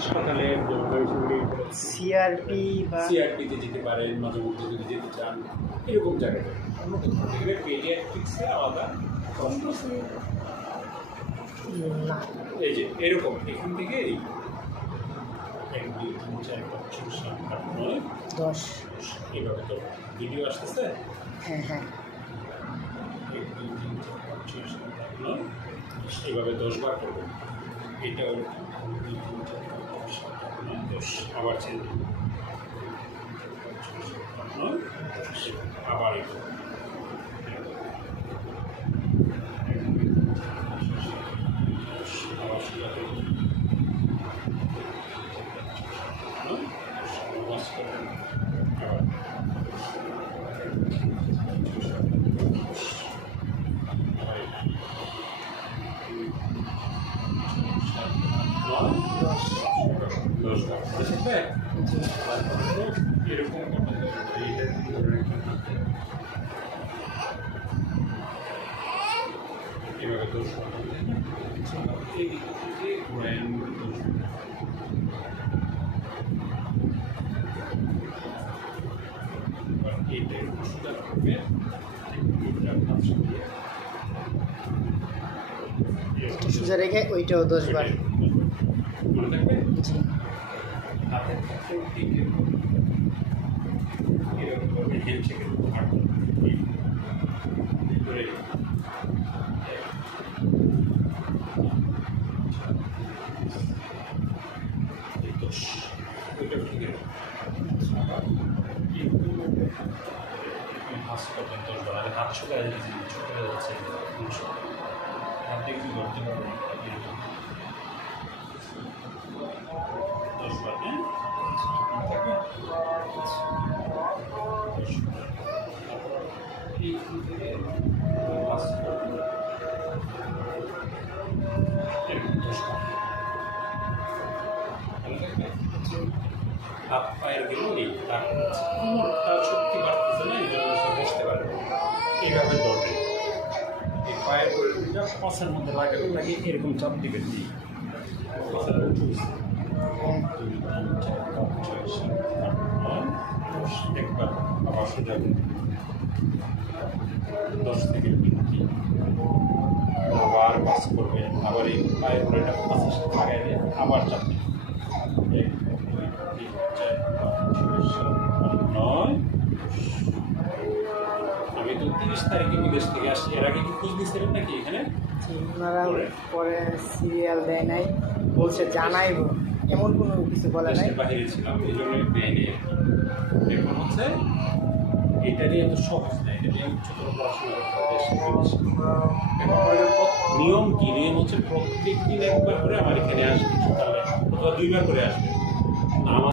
হাসপাতালে সিআরপি বা সিআরপিতে যেতে পারেন, মাঝে মধ্যে যদি যেতে চান এরকম জায়গায় অন্য কোথাও থেকে পেডিয়াট্রিক্সে আলাদা কষ্ট না, এই যে এরকম এখান থেকে এই 1 2 3 4 5 6 7 8 9 10। এইভাবে তো ভিডিও আসতেছে। হ্যাঁ হ্যাঁ 1 2 3 4 5 6 7 8 9 এইভাবে 10 বার করবেন। এটা 1 2 3 4 5 6 7 8 9 10 আবার চেঞ্জ আবার এটা আবার সেটা এরকম এভাবে দোষ এই ব্র্যান্ড এইটাই ওষুধটা করবে সোজা রেখে ওইটাও 10 বার। মনে থাকবে জি হাতের কাছে ঠিক এরকম করবে হ্যান্ডশেকের হাত করে ওইটা ঠিক আছে আবার হাত করবেন 10 বার আগে হাত চলে আসবে চলে যাচ্ছে হাত একটু ধরতে পারবেন এরকম 10 বার হ্যাঁ থাকবে এইখান থেকে হাত করবেন এরকম 10 বার ভালো থাকবে হাত পায়ের দিল এই তারপর কোমরটা শক্তি বাড়তেছে না এই জন্য সে বসতে পারে এইভাবে ধরবে এই পায়ের পরিধিটা পাশের মধ্যে লাগাবে লাগিয়ে এরকম চাপ দিবেন পাশের উঁচু একবার আবার সোজা 10 থেকে 20 আবার পাস করবে আবার এই পায়ের পরিটা পাশের সাথে লাগাই দিয়ে আবার চাপ দিবে 1 2 3 4 5 6 7 8 9 আমি তো 30 তারিখে বিদেশ থেকে আসছি এর আগে কি খোঁজ দিয়েছিলেন নাকি এখানে ওনারা পরে সিরিয়াল দেয় নাই, বলছে জানাইবো, এমন কোনো কিছু বলে নাই। দেশের বাইরে ছিলাম এই জন্য দেয়নি এখন হচ্ছে এটা নিয়ে এত সহজ না, এটা নিয়ে উচ্চতর পড়াশোনা করতে হবে এখন নিয়ম কি নিয়ম হচ্ছে প্রত্যেক দিন একবার করে আমার এখানে আসবে সকালে অথবা 2 বার করে আসবে আমার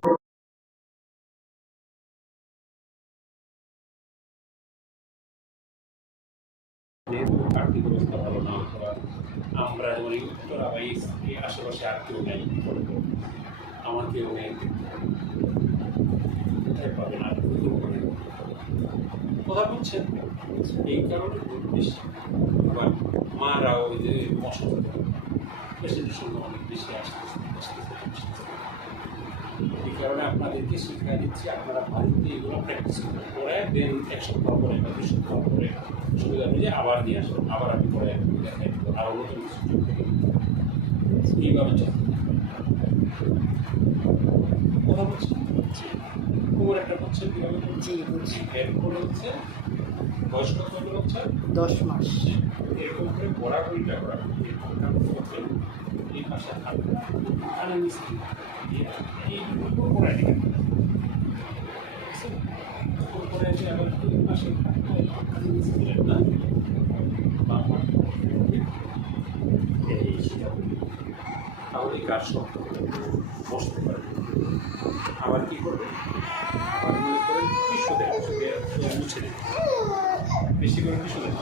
যেহেতু আর্থিক অবস্থা ভালো না অথবা আমরা যেমন এই উত্তরা বা এই আশেপাশে আর কেউ নেই আমার কেউ নেই কোথায় পাবেন আর কথা বলছেন এই কারণে বেশি আবার মারা ওই যে অসুস্থ পেশেন্টের সঙ্গে অনেক বেশি আসতেছে এই কারণে আপনাদেরকে শিক্ষা দিচ্ছি আপনারা বাড়িতে এগুলো প্র্যাকটিস করে দেন 1 সপ্তাহ পরে বা 2 সপ্তাহ পরে সুবিধা বুঝে আবার নিয়ে আসবেন আবার আমি পরে দেখাই আরও নতুন কিছু এইভাবে চলতে কথা বলছেন কোমর একটা হচ্ছে কীভাবে জি বুঝছি। এরপরে হচ্ছে বয়স কত হচ্ছে 10 মাস। এরকম করে বরাবরিটা করা এরকম করবেন এই পাশে হাত কানে মিস্ত্রি এই পড়ায় দিবেন পরে যে আবার এই পাশে কানে মিস্ত্রি না এই তাহলে কাজ শক্ত বসতে পারবে আবার কী করবে আবার মনে করেন টিস্যু দেয় মুছে দেয় বেশি করে টিস্যু দেয়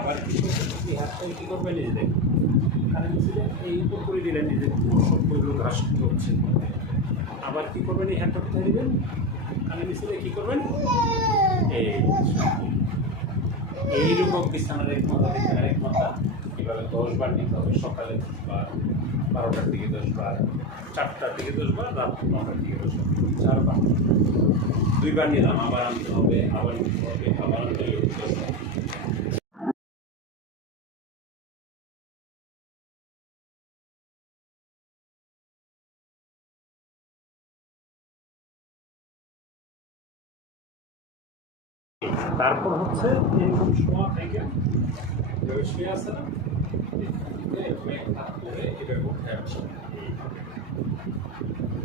আবার কিছু এই হাতটা কী করবেন নিজে দেখ কানে মুছে দেয় এই উপর করে দিলেন নিজে সবগুলো ঘাস হচ্ছে আবার কী করবেন এই হাতটা কোথায় দিবেন কানে মুছে দিয়ে কী করবেন এই এইরকম বিছানার এক মাথা থেকে আরেক মাথা এভাবে 10 বার নিতে হবে। সকালে 10 বার, 12টার দিকে 10 বার, 4টার দিকে 10 বার, রাত 9টার দিকে 10 বার, 4 বার। 2 বার নিলাম, আবার আনতে হবে, আবার নিতে হবে, আবার আনতে হবে, 10 বার। তারপর হচ্ছে এরকম শোয়া থেকে এভাবে শুয়ে আছে না, এভাবে হাত ধরে এভাবে উঠে আসে।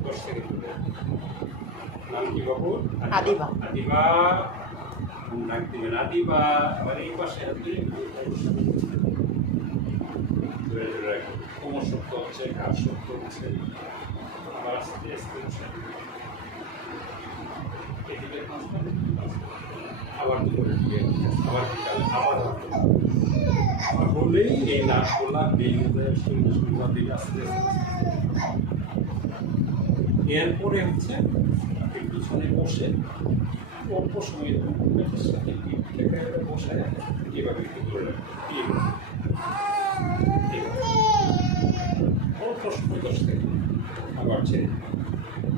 10 সেকেন্ড ধরে। নাম কি বাবু? আদিবা। আদিবা। নাক দিবেন আদিবা। আবার এই পাশে হাত ধরে ধরে ধরে রাখবেন। কোমর শক্ত হচ্ছে, ঘাড় শক্ত হচ্ছে। আবার আস্তে আস্তে উঠে। এদিকে পাঁচবার, আবার দুপুরে দিকে, আবার বিকালে, আবার রাতে। তাহলেই এই নাকগুলা বেরিয়ে সুন্দর সুন্দর দিকে আস্তে আস্তে। এরপরে হচ্ছে আপনি পিছনে বসে অল্প সময় পেটের সাথে পিঠটাকে বসে এভাবে একটু ধরে রাখবেন। অল্প সময় 10 সেকেন্ড, আবার ছেড়ে,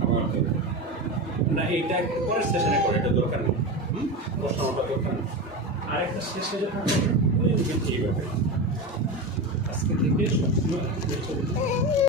আবার ধরে। না এইটা একটু পরের সেশনে করে, এটা দরকার নেই। বসানোটা দরকার নেই। আরেকটা শেষে যখন করবেন ওই এইভাবে আজকে থেকে সবসময়